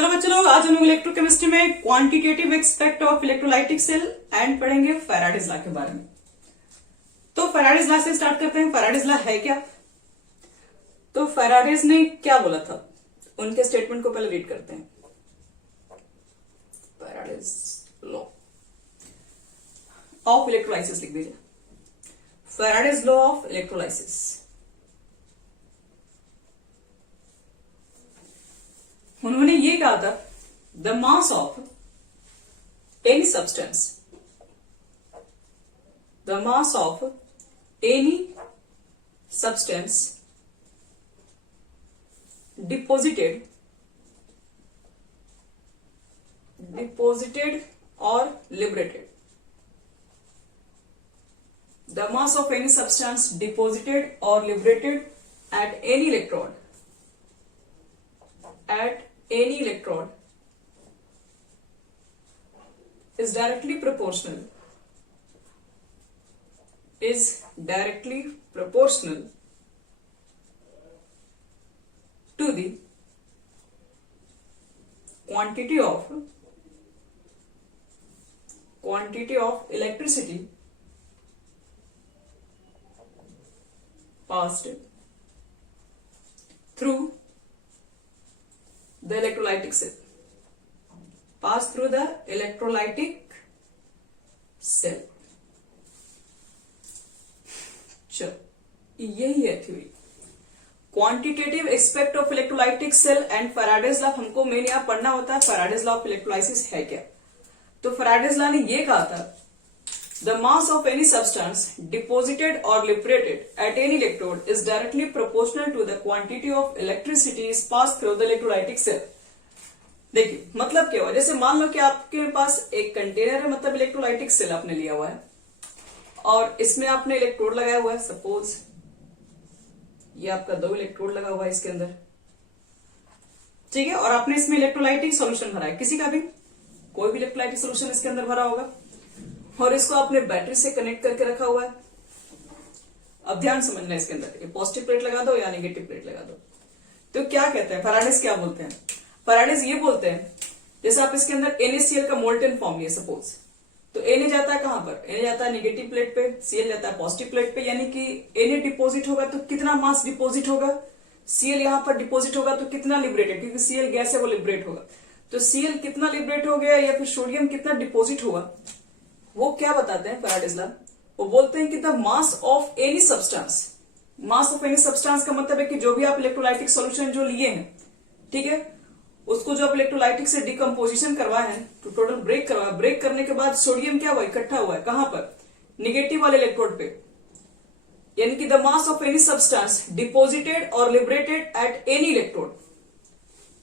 चलो बच्चों लोग, आज हम लोग इलेक्ट्रोकेमिस्ट्री में quantitative aspect of electrolytic cell and पढ़ेंगे फैराडेज लॉ के बारे में। तो फैराडेज लॉ से स्टार्ट करते हैं। फैराडेज लॉ है क्या? तो फैराडेज ने क्या बोला था, उनके स्टेटमेंट को पहले रीड करते हैं। फैराडेज लॉ ऑफ इलेक्ट्रोलाइसिस लिख दीजिए। Faraday's law of electrolysis. उन्होंने ये कहा था, the mass of any substance, the mass of any substance deposited or liberated, the mass of any substance deposited or liberated at any electrode is directly proportional to the quantity of electricity passed through the electrolytic cell, चलो यही है theory. Quantitative aspect of electrolytic cell and Faraday's law हमको main यहाँ पढ़ना होता है। Faraday's law of electrolysis है क्या? तो फैराडेज लॉ ने ये कहा था, the mass of any substance deposited और liberated at any electrode is directly proportional to the quantity of electricity is pass through the electrolytic cell. देखिए मतलब क्या हुआ, जैसे मान लो कि आपके पास एक कंटेनर है, मतलब इलेक्ट्रोलाइटिक सेल आपने लिया हुआ है और इसमें आपने इलेक्ट्रोड लगाया हुआ है। सपोज ये आपका 2 इलेक्ट्रोड लगा हुआ है इसके अंदर, ठीक है, और आपने इसमें इलेक्ट्रोलाइटिक सॉल्यूशन भरा है, किसी का भी कोई भी इलेक्ट्रोलाइटिक सॉल्यूशन इसके अंदर भरा होगा और इसको आपने बैटरी से कनेक्ट करके रखा हुआ है। अब ध्यान समझना, इसके अंदर ये पॉजिटिव प्लेट लगा दो या नेगेटिव प्लेट लगा दो। तो क्या कहते हैं फैराडेज, क्या बोलते हैं? फैराडेज ये बोलते हैं, जैसे आप इसके अंदर NaCl का मोल्टेन फॉर्म लिया सपोज, तो Na जाता है कहां पर? Na जाता है नेगेटिव प्लेट पे, Cl जाता है पॉजिटिव प्लेट पे, यानी कि Na डिपोजिट होगा तो कितना मास डिपोजिट होगा, Cl यहां पर डिपोजिट होगा तो कितना लिबरेटेड, क्योंकि Cl गैस है वो लिबरेट होगा, तो Cl कितना लिबरेट हो गया या फिर सोडियम कितना डिपोजिट हुआ, वो क्या बताते हैं फैराडेज लॉ? वो बोलते हैं कि the mass of any substance, mass of any substance का मतलब है कि जो भी आप इलेक्ट्रोलाइटिक सॉल्यूशन जो लिए हैं, ठीक है, उसको जो आप इलेक्ट्रोलाइटिक से डिकम्पोजिशन करवाए हैं, तो टोटल ब्रेक करवाया, ब्रेक करने के बाद सोडियम क्या हुआ, इकट्ठा हुआ है कहां पर? निगेटिव वाले इलेक्ट्रोड पे, यानी कि the mass of any substance deposited और लिबरेटेड एट एनी इलेक्ट्रोड,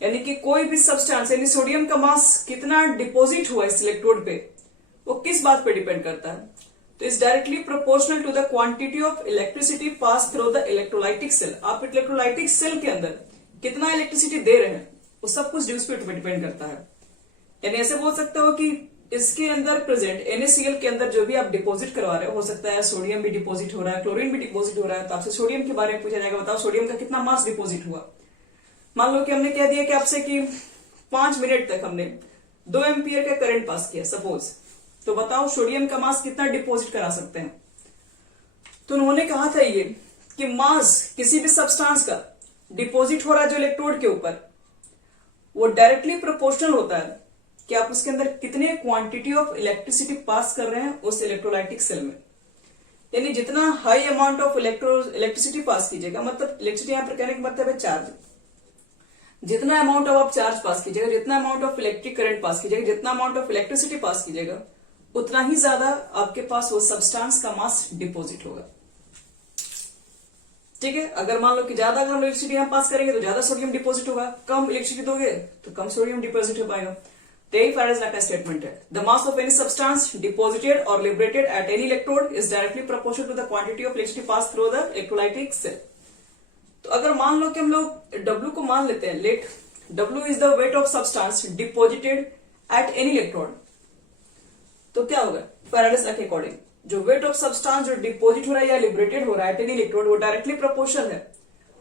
यानी कि कोई भी सब्सटेंस यानी सोडियम का मास कितना डिपोजिट हुआ इस इलेक्ट्रोड पे, वो किस बात पे डिपेंड करता है? तो is directly proportional to the quantity of electricity pass through the electrolytic cell. आप इलेक्ट्रोलाइटिक सेल के अंदर कितना इलेक्ट्रिसिटी दे रहे हैं, वो सब कुछ ड्यूस पे डिपेंड करता है। यानी ऐसे बोल सकते हो कि इसके अंदर प्रेजेंट NaCl के अंदर जो भी आप डिपॉजिट करवा रहे हो सकता है सोडियम भी डिपॉजिट हो रहा है, क्लोरीन भी डिपॉजिट हो रहा है, तो आपसे सोडियम के बारे में पूछा जाएगा, बताओ सोडियम का कितना मास डिपॉजिट हुआ। मान लो कि हमने कह दिया कि आपसे कि 5 मिनट तक हमने 2 एम्पियर का करंट पास किया सपोज, तो बताओ सोडियम का मास कितना डिपॉजिट करा सकते हैं। तो उन्होंने कहा था ये कि मास किसी भी सब्सटेंस का डिपॉजिट हो रहा है जो इलेक्ट्रोड के ऊपर, वो डायरेक्टली प्रोपोर्शनल होता है कि आप उसके अंदर कितने क्वांटिटी ऑफ इलेक्ट्रिसिटी पास कर रहे हैं उस इलेक्ट्रोलाइटिक सेल में। यानी जितना हाई अमाउंट ऑफ इलेक्ट्रिसिटी पास कीजिएगा, मतलब इलेक्ट्रिसिटी यहां पर कहने का मतलब है चार्ज, जितना अमाउंट ऑफ आप चार्ज पास कीजिएगा, जितना amount of electric current pass कीजिएगा, जितना अमाउंट ऑफ इलेक्ट्रिसिटी पास कीजिएगा, उतना ही ज्यादा आपके पास वो सब्सटेंस का मास डिपोजिट होगा। ठीक है, अगर मान लो कि ज्यादा अगर हम इलेक्ट्रिसिटी यहाँ पास करेंगे तो ज्यादा सोडियम डिपोजिट होगा, कम इलेक्ट्रिसिटी दोगे तो कम सोडियम डिपोजिट हो पाएगा। तो यही फैराडेज लॉ का स्टेटमेंट है, the mass of any substance deposited और liberated at any electrode is directly proportional to the quantity of electricity pass through the electrolytic cell. तो अगर मान लो कि हम लोग W को मान लेते हैं, let W is the weight of substance deposited at any electrode, तो क्या होगा फैराडेज लॉ के अकॉर्डिंग, जो वेट ऑफ सब्सटेंस जो डिपोजिट हो रहा है या लिबरेटेड हो रहा है एट एनी इलेक्ट्रोड, वो डायरेक्टली प्रोपोर्शनल है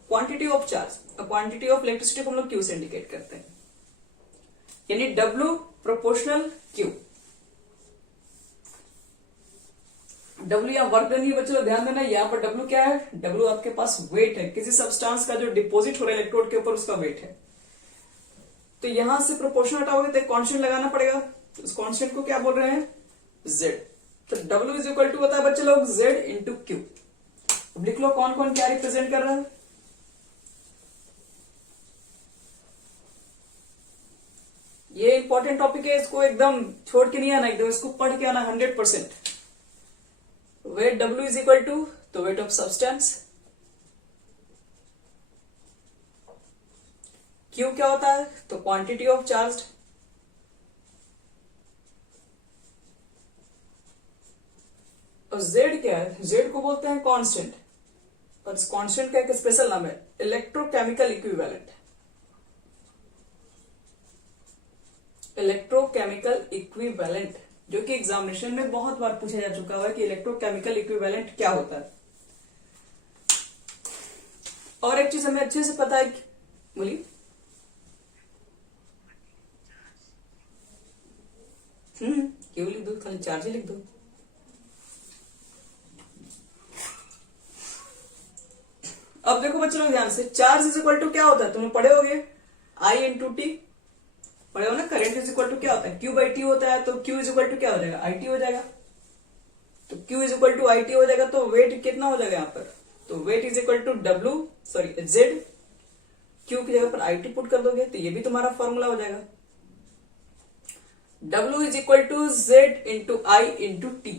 quantity of charge. Quantity of electricity को हम लोग क्यू से इंडिकेट करते हैं। यानी W प्रोपोर्शनल Q। W यहाँ वर्क डन ही बच्चों ध्यान देना, यहाँ पर W क्या है, W आपके पास वेट है, किसी सब्सटेंस का जो डिपॉजिट हो रहा है इलेक्ट्रोड के ऊपर उसका वेट है। तो यहां से प्रोपोर्शन हटाओगे तो एक कांस्टेंट लगाना पड़ेगा, तो उस कांस्टेंट को क्या बोल रहे हैं, Z। तो W इज इक्वल टू होता है बच्चे लोग Z इंटू क्यू। अब लिख लो कौन कौन क्या रिप्रेजेंट कर रहा है। ये इंपॉर्टेंट टॉपिक है, इसको एकदम छोड़ के नहीं आना, एकदम इसको पढ़ के आना 100%। Weight W is equal to, तो वेट ऑफ सब्सटेंस। Q क्या होता है, तो क्वांटिटी ऑफ चार्ज। और Z क्या है, Z को बोलते हैं कांस्टेंट, और इस कांस्टेंट का एक स्पेशल नाम है इलेक्ट्रोकेमिकल इक्विवेलेंट। इलेक्ट्रोकेमिकल इक्विवेलेंट, जो कि एग्जामिनेशन में बहुत बार पूछा जा चुका है कि इलेक्ट्रोकेमिकल इक्विवेलेंट क्या होता है। और एक चीज हमें अच्छे से पता है, बोलिए। क्यों लिख दो, खाली चार्ज ही लिख दो। अब देखो बच्चों लोग ध्यान से, चार्ज इज इक्वल टू क्या होता है, तुम पढ़े होगे I इंटू टी, पढ़े हो ना। करंट इज इक्वल टू क्या होता है, Q बाई टी होता है, तो Q इज इक्वल टू क्या हो जाएगा, IT हो जाएगा। तो Q is equal to IT हो जाएगा, तो वेट कितना हो जाएगा यहाँ पर, तो weight is equal to Z। Q की जगह पर IT पुट कर दोगे तो ये भी तुम्हारा फॉर्मूला हो जाएगा। W is equal to Z into I into t.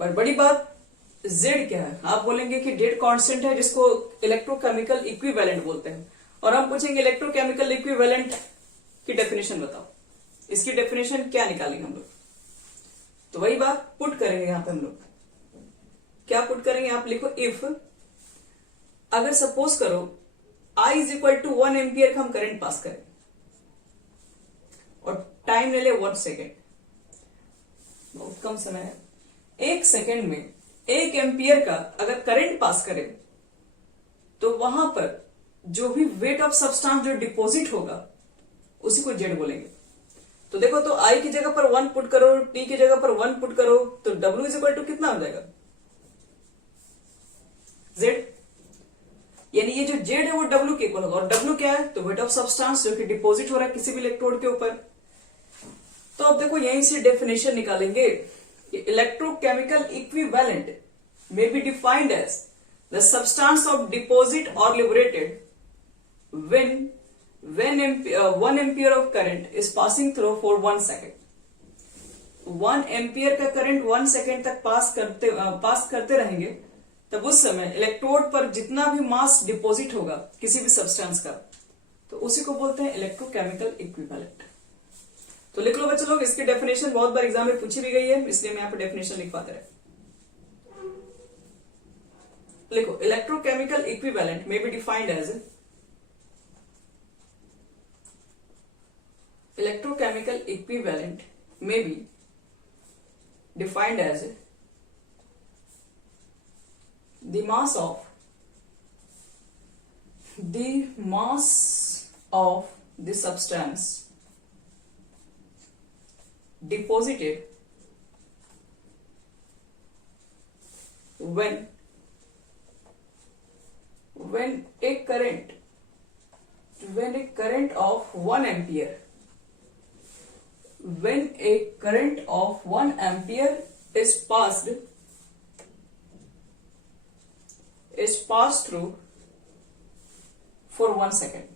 पर बड़ी बात, Z क्या है, आप बोलेंगे कि डेट कांस्टेंट है जिसको इलेक्ट्रोकेमिकल इक्विवेलेंट बोलते हैं, और हम पूछेंगे इलेक्ट्रोकेमिकल इक्विवेलेंट की डेफिनेशन बताओ। इसकी डेफिनेशन क्या निकालेंगे हम लोग, तो वही बात पुट करेंगे यहां पे हम लोग। क्या पुट करेंगे, आप लिखो इफ, अगर सपोज करो I is equal to 1 ampere का हम करंट पास करें और टाइम ले ले 1 सेकेंड, बहुत कम समय है। 1 सेकेंड में 1 एम्पियर का अगर करंट पास करें तो वहां पर जो भी वेट ऑफ सब्सटेंस जो डिपॉजिट होगा उसी को जेड बोलेंगे। तो देखो, तो I की जगह पर 1 पुट करो, T की जगह पर 1 पुट करो, तो W इज इक्वल टू कितना हो जाएगा, Z। यानी ये जो Z है वो W के इक्वल होगा, और W क्या है, तो वेट ऑफ सब्सटेंस जो कि डिपॉजिट हो रहा है किसी भी इलेक्ट्रोड के ऊपर। तो अब देखो यहीं से डेफिनेशन निकालेंगे, electrochemical equivalent may be defined as the substance of deposit or liberated when 1 ampere of current is passing through for 1 second। 1 ampere का करंट 1 सेकेंड तक पास करते रहेंगे, तब उस समय इलेक्ट्रोड पर जितना भी मास डिपॉजिट होगा किसी भी सब्सटेंस का, तो उसी को बोलते हैं इलेक्ट्रोकेमिकल इक्विवेलेंट। तो लिख लो बच्चों लोग, इसकी डेफिनेशन बहुत बार एग्जाम में पूछी भी गई है, इसलिए मैं यहाँ पर डेफिनेशन लिखवाते रहे। लिखो, electrochemical equivalent may be defined as, electrochemical equivalent may be defined as the mass of the substance deposited when a current of 1 ampere, when a current of 1 ampere is passed through for 1 second।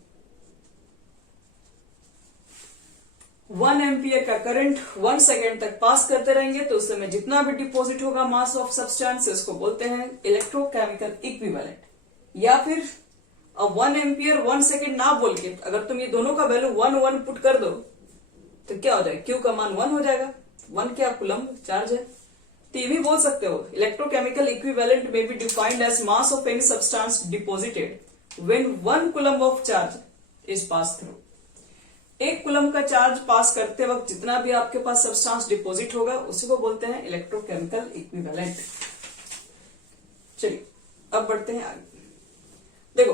1 ampere का current 1 second तक पास करते रहेंगे तो उस समय जितना भी deposit होगा मास ऑफ सब्सटेंस, उसको बोलते हैं इलेक्ट्रोकेमिकल इक्विवेलेंट। या फिर अब 1 एम्पियर 1 सेकेंड ना बोल के अगर तुम ये दोनों का वैल्यू 1 पुट कर दो तो क्या हो जाएगा, क्यू का मान 1 हो जाएगा। 1 क्या कूलम्ब चार्ज है। तो ये भी बोल सकते हो, इलेक्ट्रोकेमिकल इक्विवेलेंट में be defined as mass of any substance deposited when 1 coulomb of charge is pass through. 1 coulomb का चार्ज पास करते वक्त जितना भी आपके पास सब्सटेंस डिपॉजिट होगा उसी को बोलते हैं इलेक्ट्रोकेमिकल इक्विवेलेंट। चलिए अब बढ़ते हैं आगे। देखो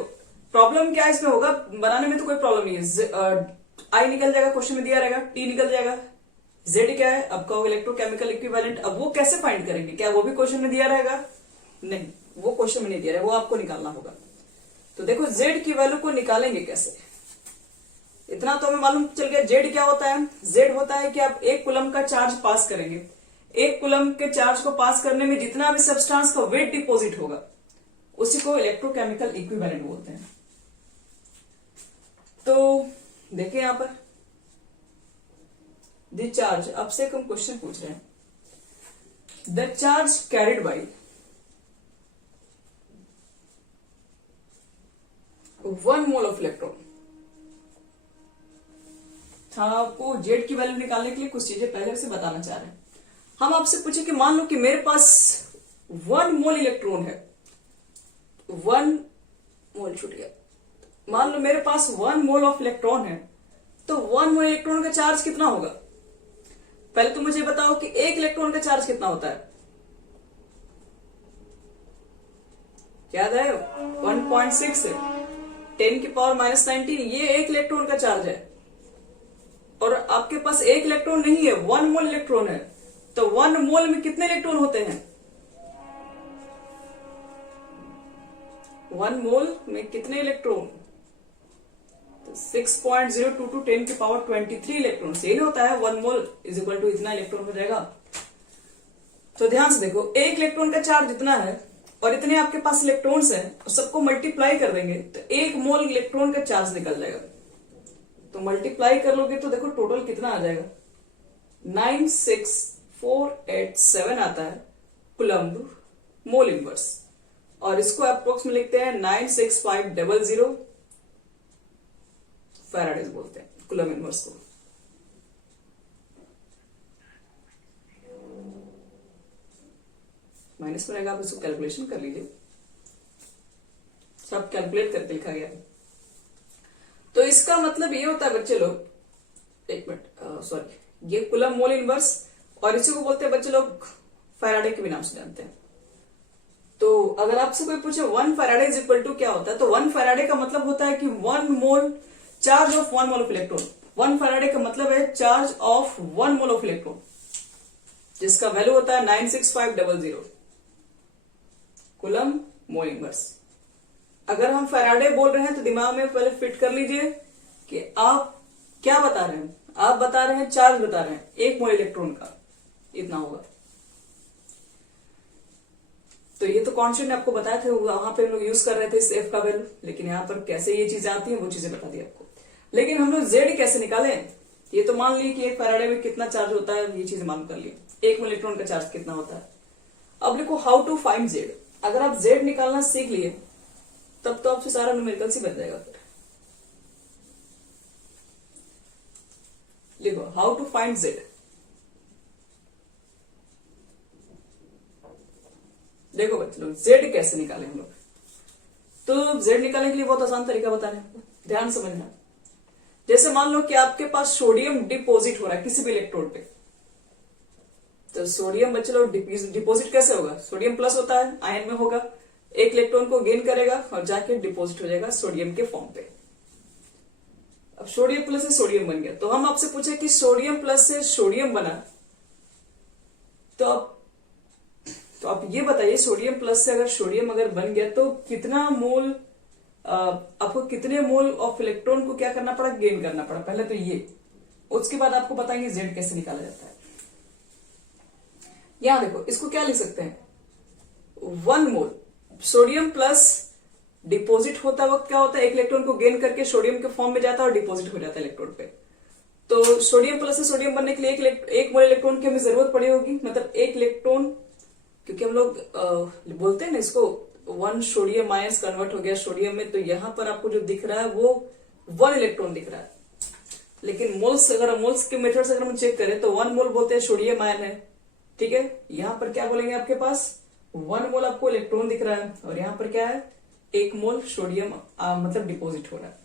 प्रॉब्लम क्या इसमें होगा, बनाने में तो कोई प्रॉब्लम नहीं है। आई निकल जाएगा, क्वेश्चन में दिया रहेगा, टी निकल जाएगा, जेड क्या है आपका इलेक्ट्रोकेमिकल इक्विवेलेंट। अब वो कैसे फाइंड करेंगे, क्या वो भी क्वेश्चन में दिया रहेगा? नहीं, वो क्वेश्चन में नहीं दिया रहेगा, वो आपको निकालना होगा। तो देखो जेड की वैल्यू को निकालेंगे कैसे, इतना तो हमें मालूम चल गया। जेड क्या होता है? जेड होता है कि आप 1 कूलम का चार्ज पास करेंगे, 1 कूलम के चार्ज को पास करने में जितना भी सब्सटेंस का वेट डिपॉजिट होगा उसी को इलेक्ट्रोकेमिकल इक्विवेलेंट बोलते हैं। तो देखिए यहां पर द चार्ज, आपसे हम क्वेश्चन पूछ रहे हैं, the charge carried by 1 mole of electron. हम आपको जेड की वैल्यू निकालने के लिए कुछ चीजें पहले से बताना चाह रहे हैं। हम आपसे पूछे कि मान लो कि मेरे पास 1 मोल इलेक्ट्रॉन है, 1 मोल छूट गया, मान लो मेरे पास 1 मोल ऑफ इलेक्ट्रॉन है, तो 1 मोल इलेक्ट्रॉन का चार्ज कितना होगा? पहले तो मुझे बताओ कि 1 इलेक्ट्रॉन का चार्ज कितना होता है, याद है? 1.6 है, 10 की पावर -19, ये 1 इलेक्ट्रॉन का चार्ज है। और आपके पास 1 इलेक्ट्रॉन नहीं है, 1 मोल इलेक्ट्रॉन है, तो 1 मोल में कितने इलेक्ट्रॉन होते हैं? 1 मोल में कितने इलेक्ट्रॉन? तो 6.022 10 की पावर 23 इलेक्ट्रॉन, यही होता है 1 मोल इज इक्वल टू इतना इलेक्ट्रॉन हो जाएगा। तो ध्यान से देखो, 1 इलेक्ट्रॉन का चार्ज इतना है और इतने आपके पास इलेक्ट्रॉन्स हैं, और सबको मल्टीप्लाई कर देंगे तो 1 मोल इलेक्ट्रॉन का चार्ज निकल जाएगा। तो मल्टीप्लाई कर लोगे तो देखो टोटल कितना आ जाएगा, 96487 आता है कूलम्ब मोल इनवर्स, और इसको अप्रोक्स में लिखते हैं 96500 फैराडेज बोलते हैं कूलम्ब इनवर्स को। माइनस में रहेगा, आप इसको कैलकुलेशन कर लीजिए, सब कैलकुलेट करके लिखा गया। तो इसका मतलब ये होता है बच्चे लोग, एक मिनट सॉरी, ये कूलम्ब मोल इनवर्स, और इसी को बोलते हैं बच्चे लोग फैराडे के भी नाम से जानते हैं। तो अगर आपसे कोई पूछे 1 फैराडे इज इक्वल टू क्या होता है, तो 1 फैराडे का मतलब होता है कि 1 mole charge of 1 mole of electron. 1 Faraday का मतलब है charge of 1 mole of electron, जिसका वैल्यू होता है 96500 कूलम्ब मोल इनवर्स। अगर हम फैराडे बोल रहे हैं तो दिमाग में पहले फिट कर लीजिए कि आप क्या बता रहे हैं। आप बता रहे हैं चार्ज बता रहे हैं 1 मोल इलेक्ट्रॉन का इतना होगा। तो ये तो कॉन्स्टेंट आपको बताए थे, वहां पे हम लोग यूज कर रहे थे इस एफ का वैल्यू, लेकिन यहाँ पर कैसे ये चीजें आती हैं वो चीजें बता दी आपको। लेकिन हम लोग जेड कैसे निकालें, ये तो मान ली कि 1 फैराडे में कितना चार्ज होता है, ये चीज मालूम कर लिए, 1 मोल इलेक्ट्रॉन का चार्ज कितना होता है। अब लिखो हाउ टू फाइंड जेड। अगर आप जेड निकालना सीख लिए तब तो आपसे सारा न्यूमेरिकल ही बन जाएगा। फिर लिखो हाउ टू फाइंड जेड। देखो बच्चे लोग जेड कैसे निकालें हम लोग, तो जेड निकालने के लिए बहुत आसान तरीका बता रहे हैं, ध्यान समझना। जैसे मान लो कि आपके पास सोडियम डिपॉजिट हो रहा है किसी भी इलेक्ट्रोड पे, तो सोडियम बच्चे लोग डिपॉजिट कैसे होगा, सोडियम प्लस होता है, आयन में होगा, 1 इलेक्ट्रॉन को गेन करेगा और जाके डिपॉजिट हो जाएगा सोडियम के फॉर्म पे। अब सोडियम प्लस से सोडियम बन गया, तो हम आपसे पूछे कि सोडियम प्लस से सोडियम बना, तो आप ये बताइए सोडियम प्लस से अगर सोडियम अगर बन गया तो कितना मोल, आपको कितने मोल ऑफ इलेक्ट्रॉन को क्या करना पड़ा, गेन करना पड़ा। पहले तो ये, उसके बाद आपको बताएंगे जेड कैसे निकाला जाता है। यहां देखो इसको क्या लिख सकते हैं, 1 मोल सोडियम प्लस डिपॉजिट होता वक्त क्या होता है, 1 इलेक्ट्रॉन को गेन करके सोडियम के फॉर्म में जाता है और डिपॉजिट हो जाता है इलेक्ट्रॉन पे। तो सोडियम प्लस से सोडियम बनने के लिए 1 मोल इलेक्ट्रॉन की हमें जरूरत पड़ी होगी, मतलब 1 इलेक्ट्रॉन, क्योंकि हम लोग बोलते हैं ना इसको 1 सोडियम आयंस कन्वर्ट हो गया सोडियम में, तो यहां पर आपको जो दिख रहा है वो 1 इलेक्ट्रॉन दिख रहा है। लेकिन मोल्स, अगर मोल्स के मेथड से अगर हम चेक करें तो 1 मोल बोलते हैं सोडियम आयन है, ठीक है। यहां पर क्या बोलेंगे, आपके पास 1 मोल आपको इलेक्ट्रॉन दिख रहा है और यहां पर क्या है, 1 मोल सोडियम मतलब डिपॉजिट हो रहा है।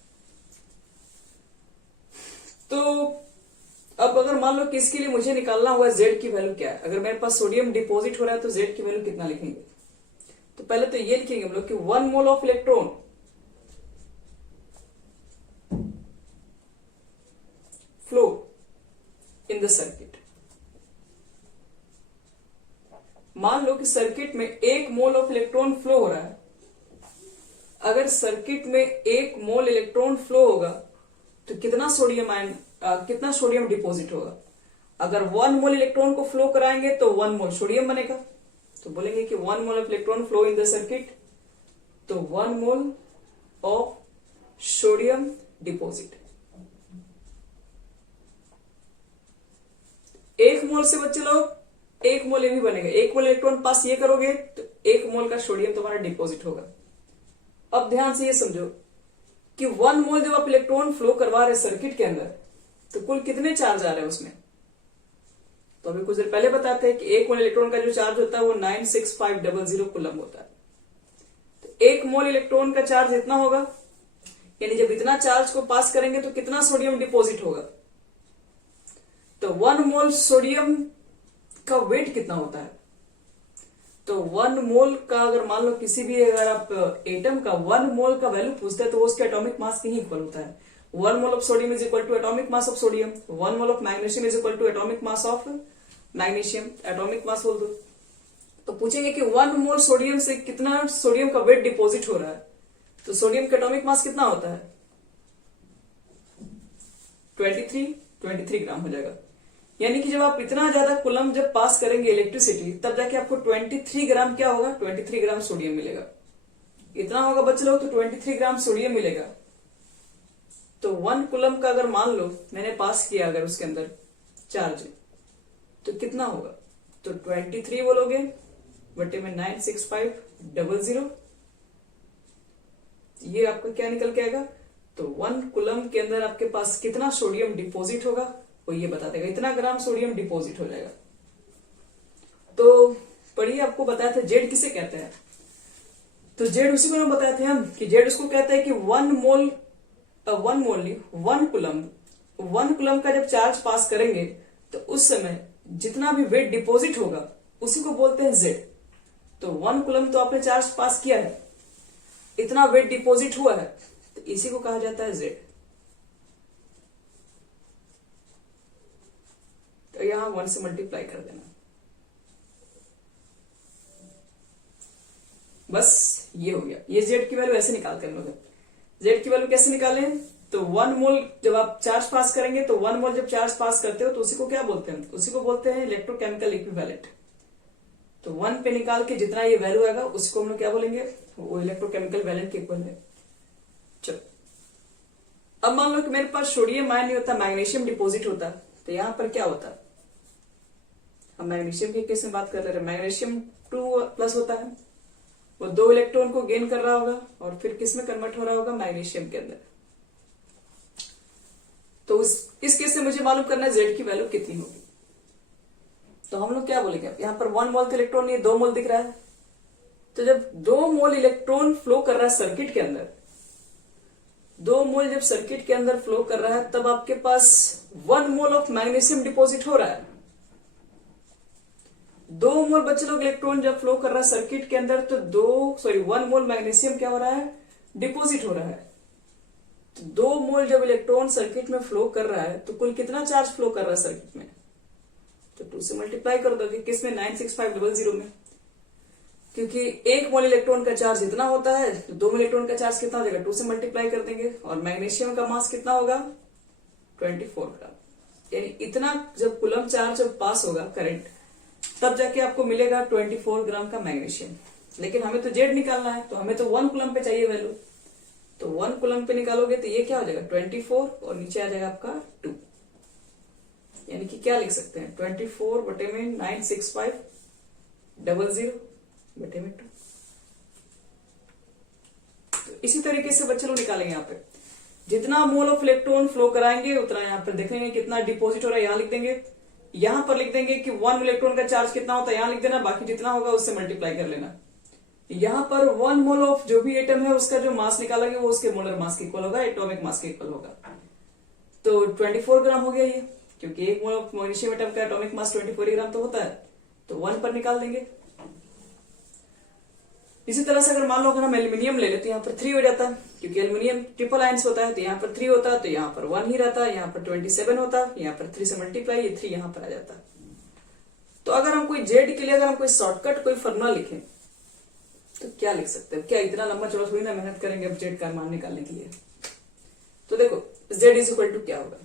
तो अब अगर मान लो कि इसके लिए मुझे निकालना हुआ जेड की वैल्यू क्या है, अगर मेरे पास सोडियम डिपॉजिट हो रहा है तो जेड की वैल्यू कितना लिखेंगे, तो पहले तो ये लिखेंगे हम लोग कि 1 mole of electron flow in the circuit. मान लो कि सर्किट में 1 मोल ऑफ इलेक्ट्रॉन फ्लो हो रहा है। अगर सर्किट में 1 मोल इलेक्ट्रॉन फ्लो होगा तो कितना सोडियम डिपॉजिट होगा? अगर 1 मोल इलेक्ट्रॉन को फ्लो कराएंगे तो 1 मोल सोडियम बनेगा। तो बोलेंगे कि 1 mole of electron flow in the circuit, तो 1 मोल ऑफ सोडियम डिपॉजिट। 1 मोल से बच्चे लोग 1 मोल ये भी बनेगा। 1 मोल इलेक्ट्रॉन पास ये करोगे तो 1 मोल का सोडियम तुम्हारा डिपॉजिट होगा। अब ध्यान से ये समझो कि 1 मोल जब आप इलेक्ट्रॉन फ्लो करवा रहे सर्किट के अंदर तो कुल कितने चार्ज आ रहे हैं उसमें? तो अभी कुछ देर पहले बताते हैं कि 1 मोल इलेक्ट्रॉन का जो चार्ज होता है वो 96500 कूलम होता है। तो 1 मोल इलेक्ट्रॉन का चार्ज इतना होगा, यानी जब इतना चार्ज को पास करेंगे तो कितना सोडियम डिपॉजिट होगा? तो 1 मोल सोडियम का वेट कितना होता है? तो 1 मोल का अगर मान लो किसी भी अगर आप एटम का 1 मोल का वैल्यू पूछते हैं तो वो उसके एटॉमिक मास के ही इक्वल होता है। 1 mole of sodium is equal to atomic mass of sodium. 1 mole of magnesium is equal to atomic mass of magnesium. Atomic mass बोल दो। तो पूछेंगे कि 1 मोल सोडियम से कितना सोडियम का वेट डिपॉजिट हो रहा है? तो सोडियम का एटॉमिक मास कितना होता है? 23 ग्राम हो जाएगा। यानी कि जब आप इतना ज्यादा कूलम जब पास करेंगे इलेक्ट्रिसिटी तब जाके आपको 23 ग्राम क्या होगा? 23 ग्राम सोडियम मिलेगा। इतना होगा बच्चे लोग, तो 23 ग्राम सोडियम मिलेगा। तो 1 कूलम का अगर मान लो मैंने पास किया अगर उसके अंदर चार्ज तो कितना होगा? तो 23 बोलोगे बटे में 96500, ये आपका क्या निकल के आएगा? तो 1 कूलम के अंदर आपके पास कितना सोडियम डिपॉजिट होगा वो ये बता देगा। इतना ग्राम सोडियम डिपॉजिट हो जाएगा। तो पढ़िए, आपको बताया था जेड किसे कहते हैं। तो जेड उसी को बताए थे हम कि जेड उसको कहते हैं कि 1 कूलम का जब चार्ज पास करेंगे तो उस समय जितना भी वेट डिपॉजिट होगा उसी को बोलते हैं जेड। तो 1 कूलम तो आपने चार्ज पास किया है, इतना वेट डिपॉजिट हुआ है, तो इसी को कहा जाता है जेड। तो यहां 1 से मल्टीप्लाई कर देना, बस ये हो गया। ये जेड की वैल्यू ऐसे निकालते हैं हम लोग। जेड की वैल्यू कैसे निकालें? तो 1 मोल जब आप चार्ज पास करेंगे तो 1 मोल जब चार्ज पास करते हो तो उसी को क्या बोलते हैं? उसी को बोलते हैं इलेक्ट्रोकेमिकल इक्विवेलेंट। तो 1 पे निकाल के जितना ये वैल्यू आएगा उसको हम लोग क्या बोलेंगे? वो इलेक्ट्रोकेमिकल वैलेंट के इक्वल है। चलो, अब मान लो कि मेरे पास सोडियम आयन नहीं होता, मैग्नीशियम डिपॉजिट होता, तो यहां पर क्या होता? हम मैग्नीशियम के केस में बात कर रहे हैं। मैग्नीशियम 2+ होता है, वो 2 इलेक्ट्रॉन को गेन कर रहा होगा और फिर किस में कन्वर्ट हो रहा होगा? मैग्नीशियम के अंदर। तो इस केस से मुझे मालूम करना है जेड की वैल्यू कितनी होगी। तो हम लोग क्या बोलेंगे? यहां पर 1 मोल का इलेक्ट्रॉन नहीं, 2 मोल दिख रहा है। तो जब 2 मोल इलेक्ट्रॉन फ्लो कर रहा है सर्किट के अंदर, 2 मोल जब सर्किट के अंदर फ्लो कर रहा है तब आपके पास 1 मोल ऑफ मैग्नीशियम डिपॉजिट हो रहा है। 2 मोल बच्चे लोग इलेक्ट्रॉन जब फ्लो कर रहा है सर्किट के अंदर तो 1 मोल मैग्नीशियम क्या हो रहा है? डिपॉजिट हो रहा है। तो 2 मोल जब इलेक्ट्रॉन सर्किट में फ्लो कर रहा है तो कुल कितना चार्ज फ्लो कर रहा है सर्किट में? तो 2 से मल्टीप्लाई कर दो। किसमें? 96500 में। क्योंकि 1 मोल इलेक्ट्रॉन का चार्ज इतना होता है तो 2 मोल इलेक्ट्रॉन का चार्ज कितना हो जाएगा? 2 से मल्टीप्लाई कर देंगे। और मैग्नीशियम का मास कितना होगा? 24 ग्राम। यानी इतना जब कूलम चार्ज जब पास होगा करंट तब जाके आपको मिलेगा 24 ग्राम का मैग्नीशियम। लेकिन हमें तो जेड निकालना है, तो हमें तो 1 कूलम पे चाहिए वैल्यू। तो 1 कूलम पे निकालोगे तो ये क्या हो जाएगा? 24 और नीचे आ जाएगा आपका 2। यानी कि क्या लिख सकते हैं? 24 बटे में 96500 बटे में 2। तो इसी तरीके से बच्चे लोग निकालेंगे। यहाँ पे जितना मोल ऑफ इलेक्ट्रॉन फ्लो कराएंगे उतना यहाँ पर देखेंगे कितना डिपॉजिट हो रहा है, यहाँ लिख देंगे। यहां पर लिख देंगे कि 1 इलेक्ट्रॉन का चार्ज कितना होता है, यहां लिख देना। बाकी जितना होगा उससे मल्टीप्लाई कर लेना। यहां पर 1 मोल ऑफ जो भी एटम है उसका जो मास निकालेंगे वो उसके मोलर मास के इक्वल होगा, एटॉमिक मास के इक्वल होगा। तो 24 ग्राम हो गया ये, क्योंकि 1 मोल ऑफ मैग्नीशियम एटम का एटॉमिक मास 24 ग्राम तो होता है। तो 1 पर निकाल देंगे। इसी तरह से अगर मान लो अगर हम एल्यूमिनियम ले लेते तो यहाँ पर 3 हो जाता, क्योंकि एल्यूमिनियम ट्रिपल आयंस होता है, तो यहाँ पर 3 होता, तो यहाँ पर 1 ही रहता, यहाँ पर 27 होता, यहाँ पर 3 से मल्टीप्लाई, ये 3 यहाँ पर आ जाता। तो अगर हम कोई जेड के लिए अगर हम कोई शॉर्टकट कोई फॉर्मूला लिखें तो क्या लिख सकते हैं? क्या इतना लंबा चौड़ा थोड़ी ना मेहनत करेंगे अब जेड का मान निकालने के लिए। तो देखो जेड इज इक्वल टू क्या होगा,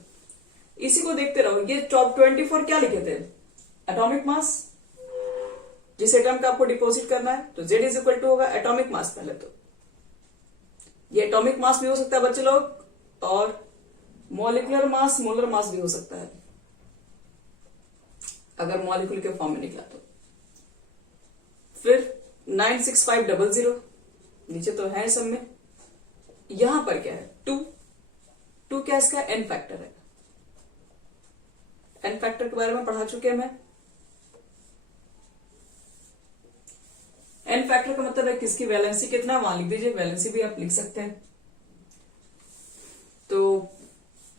इसी को देखते रहो। ये 24 क्या लिखे थे? एटॉमिक मास, जिस एटम का आपको डिपॉजिट करना है, तो जेड इज इक्वल टू होगा एटॉमिक मास। पहले तो ये एटॉमिक मास भी हो सकता है बच्चे लोग, और मॉलिक्यूलर मास, मोलर मास भी हो सकता है अगर मॉलिक्यूल के फॉर्म में निकला तो। फिर 96500 नीचे तो है सब में। यहां पर क्या है? 2 क्या इसका एन फैक्टर है। एन फैक्टर के बारे में पढ़ा चुके हैं मैं। एन फैक्टर का मतलब है किसकी वैलेंसी कितना, वहां लिख दीजिए, वैलेंसी भी आप लिख सकते हैं। तो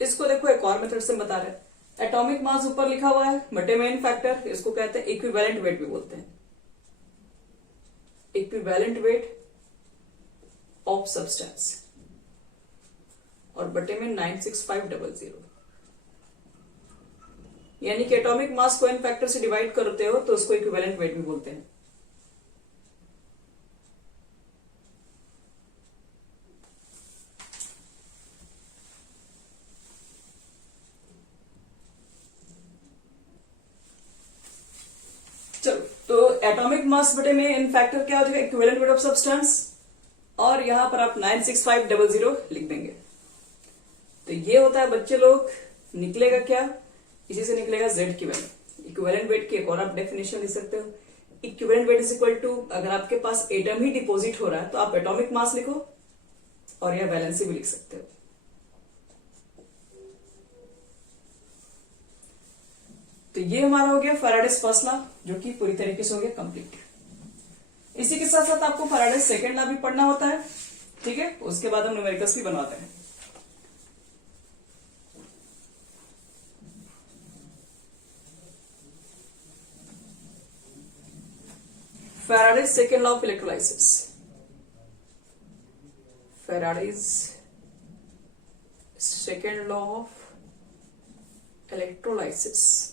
इसको देखो एक और मेथड से बता रहे हैं। एटॉमिक मास ऊपर लिखा हुआ है, बटे में एन फैक्टर, इसको कहते हैं इक्विवेलेंट वेट भी बोलते हैं, इक्विवेलेंट वेट ऑफ सब्सटेंस, और बटे में 96500। यानी कि एटॉमिक मास को एन फैक्टर से डिवाइड करते हो तो उसको इक्विवेलेंट वेट भी बोलते हैं। चलो, तो एटॉमिक मास बटे में एन फैक्टर क्या हो जाएगा? इक्विवेलेंट वेट ऑफ सब्सटेंस, और यहां पर आप 96500 लिख देंगे। तो ये होता है बच्चे लोग, निकलेगा क्या? इसी से निकलेगा जेड की वैल्यू। इक्विवेलेंट वेट की एक और आप डेफिनेशन लिख सकते हो, equivalent weight is equal to, अगर आपके पास एटम ही डिपॉजिट हो रहा है तो आप एटॉमिक मास लिखो, और यह वैलेंसी भी लिख सकते हो। तो ये हमारा हो गया फैराडेज फर्स्ट लॉ, जो कि पूरी तरीके से हो गया कंप्लीट। इसी के साथ साथ आपको फैराडेज सेकेंड लॉ भी पढ़ना होता है, ठीक है? उसके बाद हम न्यूमेरिकल्स भी बनवाते हैं। Faraday's second law of electrolysis. Faraday's second law of electrolysis.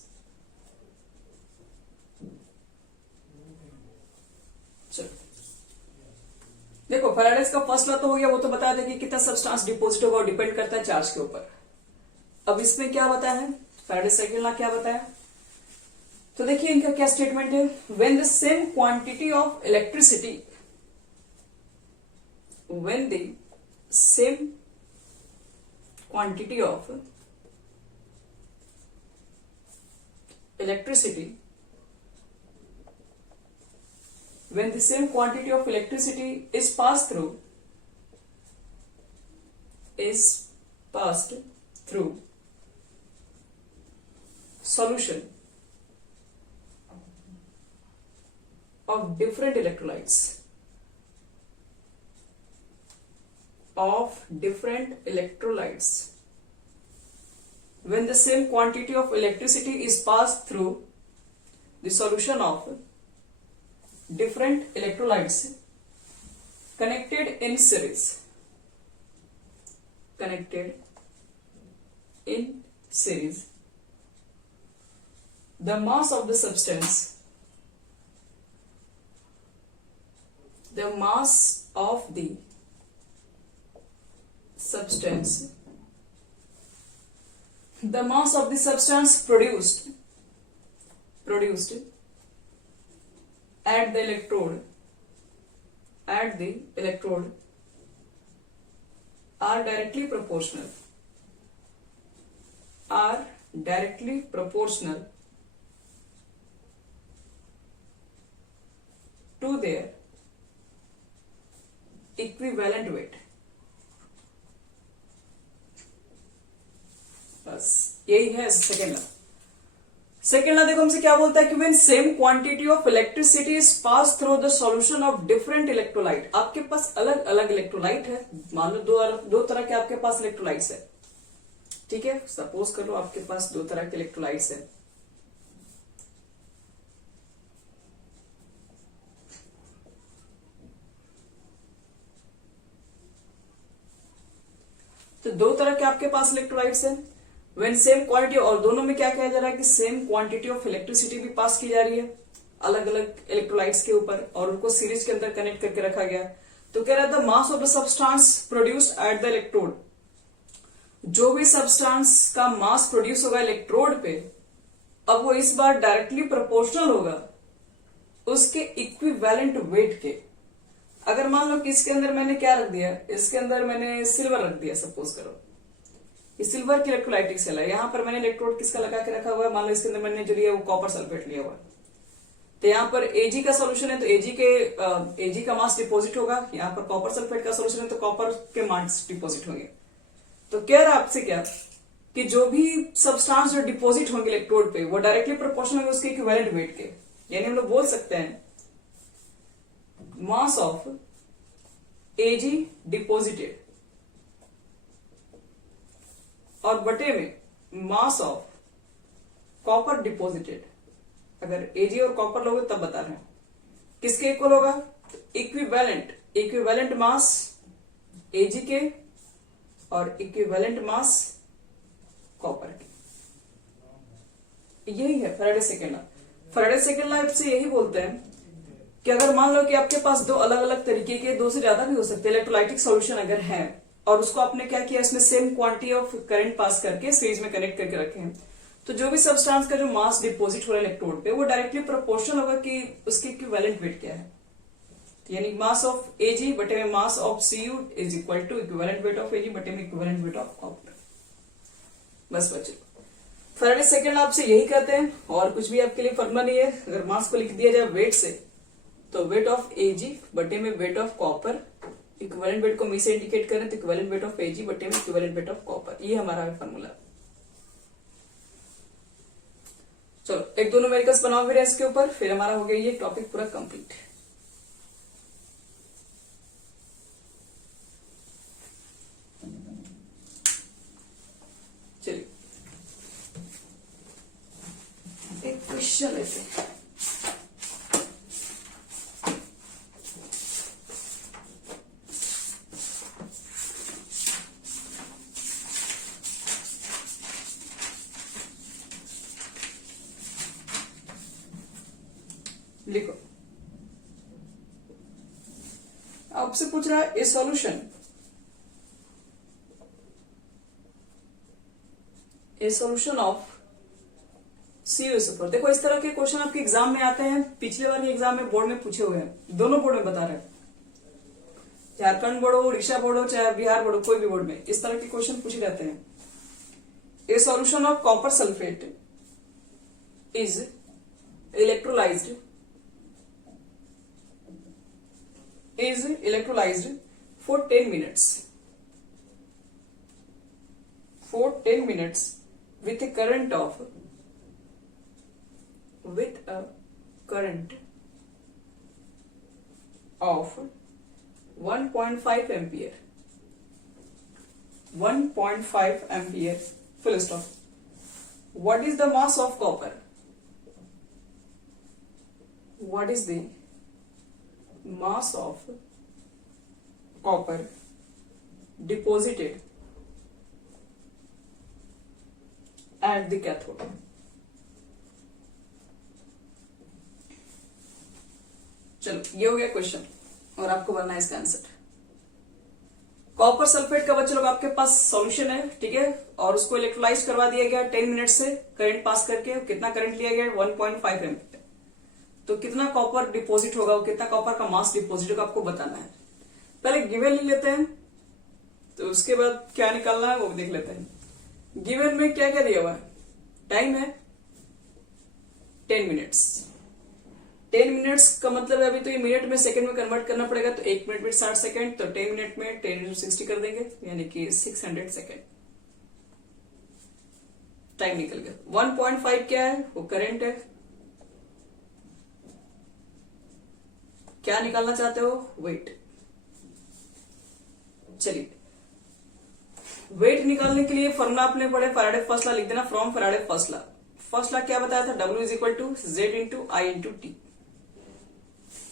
देखो फैराडेज का फर्स्ट लॉ तो हो गया, वो तो बताया था कि कितना सब्सटेंस डिपॉजिट होगा, डिपेंड करता है चार्ज के ऊपर। अब इसमें क्या बताया है? फैराडेज सेकेंड लॉ क्या बताया? तो देखिए इनका क्या स्टेटमेंट है, when the same quantity of electricity, when the same quantity of electricity, when the same quantity of electricity is passed through solution of different electrolytes, when the same quantity of electricity is passed through the solution of different electrolytes connected in series, the mass of the substance, the mass of the substance produced at the electrode are directly proportional to their equivalent weight। बस यही है second law. Second law देखो हमसे क्या बोलता है कि when same quantity of electricity is pass through the solution of different electrolyte. आपके पास अलग अलग इलेक्ट्रोलाइट है, मान लो दो तरह के आपके पास इलेक्ट्रोलाइट्स है, ठीक है? सपोज कर लो आपके पास 2 तरह के इलेक्ट्रोलाइट्स है। दो तरह के आपके पास इलेक्ट्रोलाइट्स हैं व्हेन सेम क्वांटिटी, और दोनों में क्या किया जा रहा है कि सेम क्वांटिटी ऑफ इलेक्ट्रिसिटी भी पास की जा रही है अलग अलग इलेक्ट्रोलाइट्स के ऊपर, और उनको सीरीज के अंदर कनेक्ट करके रखा गया। तो कह रहा था mass of the substance produced at the electrode, जो भी सब्सटेंस का मास प्रोड्यूस होगा इलेक्ट्रोड पे, अब वो इस बार डायरेक्टली प्रोपोर्शनल होगा उसके इक्विवेलेंट वेट के। अगर मान लो कि इसके अंदर मैंने क्या रख दिया, इसके अंदर मैंने सिल्वर रख दिया, सपोज करो ये सिल्वर की इलेक्ट्रोलाइटिक सेल है, यहां पर मैंने इलेक्ट्रोड किसका लगा के रखा हुआ है, मान लो इसके अंदर मैंने जो लिया वो कॉपर सल्फेट लिया हुआ है, तो यहाँ पर Ag का सोल्यूशन है तो Ag का मास डिपोजिट होगा, यहाँ पर कॉपर सल्फेट का सोल्यूशन है तो कॉपर के मास डिपोजिट होंगे। तो कह रहा आपसे क्या कि जो भी सब्सटेंस जो डिपोजिट होंगे इलेक्ट्रोड पे वो डायरेक्टली प्रोपोर्शनल होंगे उसके इक्विवेलेंट वेट के, यानी हम लोग बोल सकते हैं मास ऑफ Ag डिपोजिटेड और बटे में मास ऑफ कॉपर डिपोजिटेड। अगर Ag और कॉपर लोगे तब बता रहे हैं किसके इक्वल होगा, इक्विवेलेंट मास Ag के और इक्विवेलेंट मास कॉपर के। यही है Faraday second law. Faraday second law से यही बोलते हैं कि अगर मान लो कि आपके पास दो अलग अलग तरीके के, दो से ज्यादा भी हो सकते हैं इलेक्ट्रोलाइटिक सॉल्यूशन अगर है, और उसको आपने क्या किया, इसमें same quantity of current pass करके सीरीज में कनेक्ट करके रखे हैं, तो जो भी सब्सटेंस का जो मास डिपोजिट हो रहा है इलेक्ट्रोड पे वो डायरेक्टली प्रोपोर्शनल होगा कि उसकी इक्विवेलेंट वेट क्या है, यानी मास ऑफ Ag बटे में mass of Cu is equal to equivalent weight of Ag बटे में इक्विवेलेंट वेट ऑफ कॉपर। बस बच्चों फैराडे सेकेंड लॉ आपसे यही कहते हैं, और कुछ भी आपके लिए फॉर्मूला नहीं है। अगर मास को लिख दिया जाए वेट से तो वेट ऑफ Ag बटे में weight of copper, equivalent weight को मी से इंडिकेट करें तो इक्विवेलेंट वेट ऑफ Ag बटे में इक्विवेलेंट वेट ऑफ कॉपर, ये हमारा फॉर्मूला। चलो एक दो न्यूमेरिकल्स बनाओ फिर इसके ऊपर, फिर हमारा हो गया ये टॉपिक पूरा कंप्लीट। चलिए एक क्वेश्चन लेते हैं। लिखो, आपसे पूछ रहा है ए सॉल्यूशन ऑफ CuSO4। देखो इस तरह के क्वेश्चन आपके एग्जाम में आते हैं, पिछले बार के एग्जाम में बोर्ड में पूछे हुए हैं, दोनों बोर्ड में बता रहे हैं, झारखंड बोर्ड हो, उड़ीसा बोर्ड हो, चाहे बिहार बोर्ड हो, कोई भी बोर्ड में इस तरह के क्वेश्चन पूछे जाते हैं। ए solution of copper sulphate is electrolysed for 10 minutes with a current of 1.5 ampere, 1.5 ampere, full stop. What is the mass of copper? What is the mass of copper deposited at the cathode? चलो ये हो गया question, और आपको बनना है इसका answer. Copper sulphate का बच्चे लोग आपके पास सॉल्यूशन है, ठीक है, और उसको इलेक्ट्रोलाइज करवा दिया गया 10 मिनट से करंट पास करके। कितना करंट लिया गया, 1.5 एम्पीयर। तो कितना कॉपर डिपॉजिट होगा, कितना कॉपर का मास डिपॉजिट होगा आपको बताना है। पहले गिवन ले लेते हैं, तो उसके बाद क्या निकालना है वो देख लेते हैं। गिवन में क्या क्या दिया हुआ है, टाइम है 10 मिनट्स। 10 मिनट्स का मतलब है अभी तो ये मिनट में सेकंड में कन्वर्ट करना पड़ेगा, तो 1 मिनट में 60 सेकंड, तो 10 मिनट में 10 into 60 कर देंगे, यानी कि 600 सेकंड टाइम निकल गया। 1.5 क्या है, वो करंट है। क्या निकालना चाहते हो, वेट। चलिए वेट निकालने के लिए फॉर्मूला आपने पढ़े, फैराडे फर्स्ट लॉ लिख देना, from Faraday first law. First law क्या बताया था, W is equal to Z into I into t.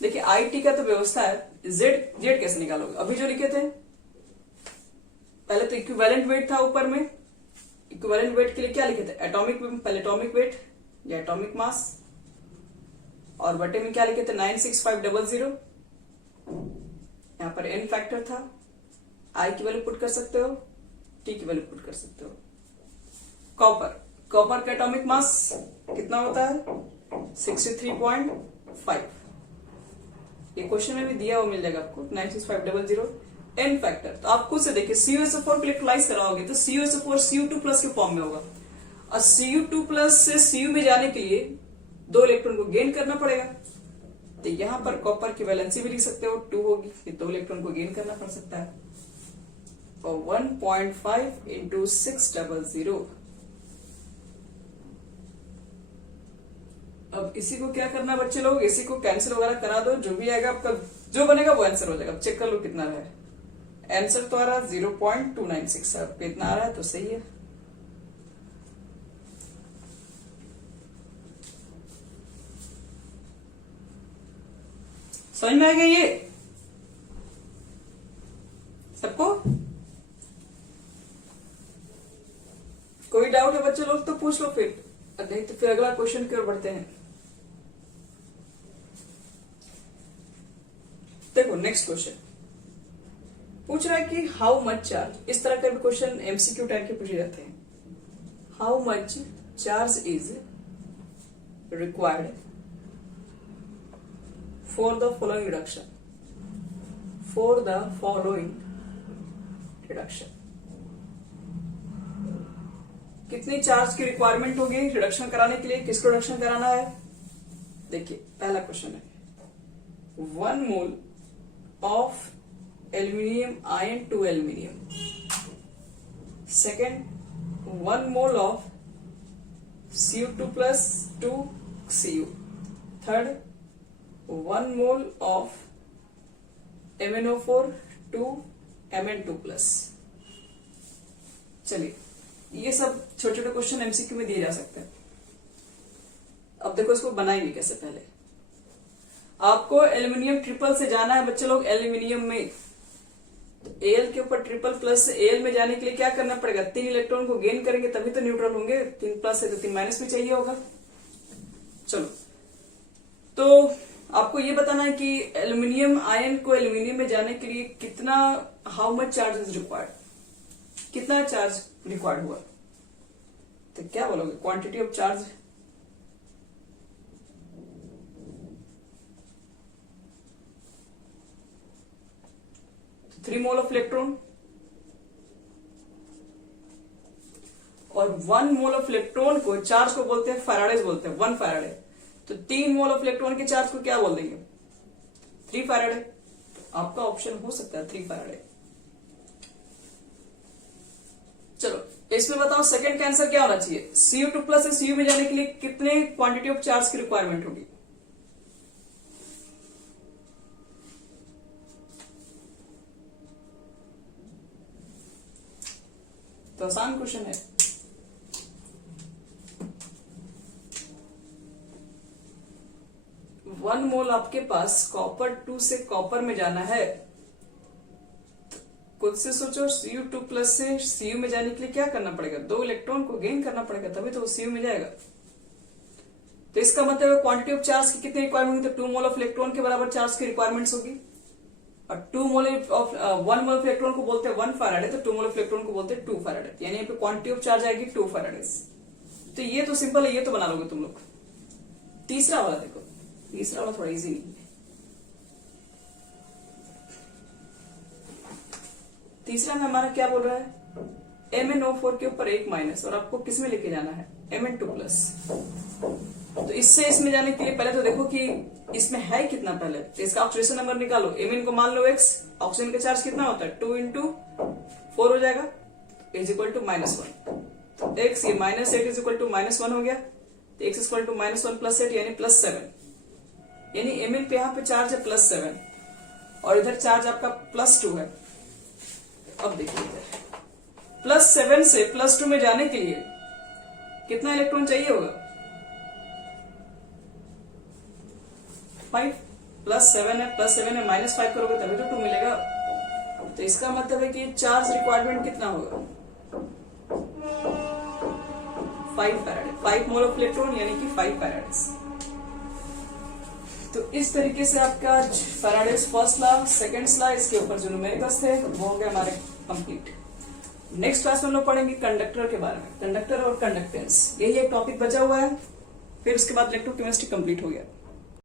देखिए I T का तो व्यवस्था है, Z कैसे निकालोगे, अभी जो लिखे थे पहले तो इक्विवेलेंट वेट था ऊपर में, इक्विवेलेंट वेट के लिए क्या लिखे थे, एटॉमिक, पहले एटॉमिक वेट या एटॉमिक मास, और बटे में क्या लिखे थे 96500। यहां पर n फैक्टर था, I की वैल्यू पुट कर सकते हो, T की वैल्यू पुट कर सकते हो। कॉपर, कॉपर का एटॉमिक मास कितना होता है 63.5। ये क्वेश्चन में भी दिया हुआ मिल जाएगा आपको 96500 n फैक्टर। तो आप खुद से देखिए CuSO4 को इलेक्ट्रोलाइज कराओगे तो CuSO4 Cu2 प्लस के फॉर्म में होगा, और Cu2 प्लस से Cu में जाने के लिए 2 इलेक्ट्रॉन को गेन करना पड़ेगा। तो यहां पर कॉपर की वैलेंसी भी लिख सकते हो 2 होगी, ये 2 इलेक्ट्रॉन को गेन करना पड़ सकता है, और 1.5 इंटू 600। अब इसी को क्या करना बच्चे लोग, इसी को कैंसिल वगैरह करा दो, जो भी आएगा आपका, जो बनेगा वो आंसर हो जाएगा। अब चेक कर लो कितना है आंसर, तो आ रहा 0.296, अब कितना आ रहा है तो सही है। समझ में आ गया ये सबको? कोई डाउट है बच्चे लोग तो पूछ लो, फिर नहीं तो फिर अगला क्वेश्चन की ओर बढ़ते हैं। देखो नेक्स्ट क्वेश्चन पूछ रहा है कि हाउ मच चार्ज, इस तरह का भी क्वेश्चन एमसीक्यू टाइप के पूछे जाते हैं। How much charge is required for the following reduction, for the following reduction. कितनी चार्ज की रिक्वायरमेंट होगी रिडक्शन कराने के लिए, किसको रिडक्शन कराना है? देखिए पहला क्वेश्चन है 1 mole of aluminium ion to aluminium, second 1 mole of Cu2 plus to Cu, third 1 mole of MnO4 to Mn2 plus. चलिए ये सब छोटे छोटे क्वेश्चन एमसीक्यू में दिए जा सकते हैं। अब देखो इसको बनाएंगे कैसे। पहले आपको एल्यूमिनियम ट्रिपल से जाना है बच्चे लोग एल्यूमिनियम में, तो Al के ऊपर ट्रिपल प्लस से Al में जाने के लिए क्या करना पड़ेगा, 3 इलेक्ट्रॉन को गेन करेंगे तभी तो न्यूट्रल होंगे, 3 प्लस है तो 3 माइनस भी चाहिए होगा। चलो तो आपको ये बताना है कि एल्यूमिनियम आयन को एल्यूमिनियम में जाने के लिए कितना, how much charge is required, कितना चार्ज रिक्वायर्ड हुआ, तो क्या बोलोगे क्वांटिटी ऑफ चार्ज? तो 3 मोल ऑफ इलेक्ट्रॉन, और 1 मोल ऑफ इलेक्ट्रॉन को चार्ज को बोलते हैं फैराडेज बोलते हैं, 1 फैराडे। तो 3 मोल ऑफ इलेक्ट्रॉन के चार्ज को क्या बोल देंगे 3 फैराडे। आपका ऑप्शन हो सकता है 3 फैराडे। चलो इसमें बताओ सेकंड का आंसर क्या होना चाहिए, Cu2 प्लस से Cu में जाने के लिए कितने क्वांटिटी ऑफ चार्ज की रिक्वायरमेंट होगी? तो आसान क्वेश्चन है। वन मोल आपके पास कॉपर 2 से कॉपर में जाना है, खुद से सोचो Cu2 प्लस से Cu में जाने के लिए क्या करना पड़ेगा, 2 इलेक्ट्रॉन को गेन करना पड़ेगा तभी तो वो Cu में जाएगा। तो इसका मतलब क्वांटिटी ऑफ चार्ज की कितनी रिक्वायरमेंट होगी, तो 2 मोल ऑफ इलेक्ट्रॉन के बराबर चार्ज की रिक्वायरमेंट्स होगी, और 1 मोल ऑफ इलेक्ट्रॉन को बोलते हैं 1 फैराडे, तो 2 मोल ऑफ इलेक्ट्रॉन को बोलते हैं 2 फैराडे, यानी यहाँ पे क्वांटिटी ऑफ चार्ज आएगी 2 फैराडेज। तो ये तो सिंपल है, ये तो बना लोगे तुम लोग। तीसरा वाला देखो, तीसरा वाला थोड़ा इजी नहीं है। तीसरा में हमारा क्या बोल रहा है, MnO4 के ऊपर 1 माइनस, और आपको किस में लेके जाना है Mn2 प्लस। तो इससे इसमें जाने के लिए पहले तो देखो कि इसमें है कितना, पहले तो इसका ऑक्सीडेशन नंबर निकालो। Mn को मान लो x, ऑक्सीजन का चार्ज कितना होता है 2 इंटू 4 हो जाएगा, इज इक्वल टू -1। तो x ये -8 इज इक्वल टू -1 हो गया, तो x is equal to -1 plus 8 यानी +7, यानी Mn पे यहाँ पे चार्ज है +7 और इधर चार्ज आपका +2 है। अब देखिए +7 से +2 में जाने के लिए कितना इलेक्ट्रॉन चाहिए होगा, 5 +7 है, +7 है -5 करोगे तभी तो 2 मिलेगा। तो इसका मतलब है कि चार्ज रिक्वायरमेंट कितना होगा 5 फैराड, 5 मोल ऑफ इलेक्ट्रॉन यानी कि 5 फैराड्स। तो इस तरीके से आपका Faraday's first law, second law, इसके ऊपर जो न्यूमेरिकल्स थे वो होंगे हमारे कंप्लीट। नेक्स्ट क्लास में हम लोग पढ़ेंगे कंडक्टर के बारे में, कंडक्टर और कंडक्टेंस, यही एक टॉपिक बचा हुआ है, फिर उसके बाद इलेक्ट्रोकेमिस्ट्री कंप्लीट हो गया।